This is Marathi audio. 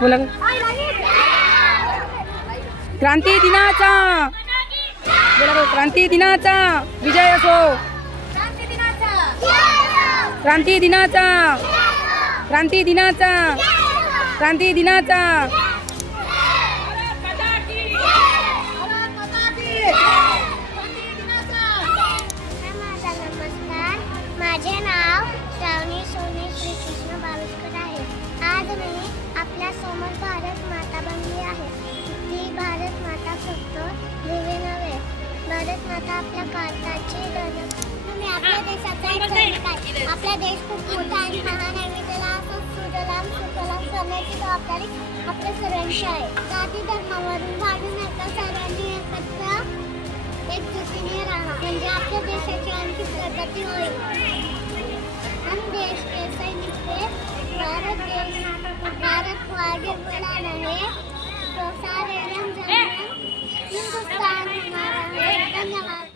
बोला क्रांती दिनाचा बोला क्रांती दिनाचा विजय असो. क्रांती दिनाचा क्रांती दिनाचा क्रांती दिनाचा नमस्कार, माझे नाव श्रावणी सोनी श्रीकृष्ण बाविस्कर आहे. आज मी आपल्या समोर भारत माता बनली आहे. ती भारत माता फक्त दिवे नव्हे, भारत माता आपल्या भारताची तुम्ही आपल्या देशाचा एक सैनिक आहे. आपला देश खूप मोठा आणि महान आहे. मी त्याला असं सुजलाम सुफलाम करण्याची जबाबदारी आपल्या सर्वांची आहे. जाती धर्मावरून भांडू नका, सर्वांनी एकजुटीने राहा, म्हणजे आपल्या देशाची आणखी प्रगती होईल. हम देश के सैनिक थे, भारत को आगे बढ़ाना है, तो सारे रंग हिंदुस्तान हमारा है. धन्यवाद.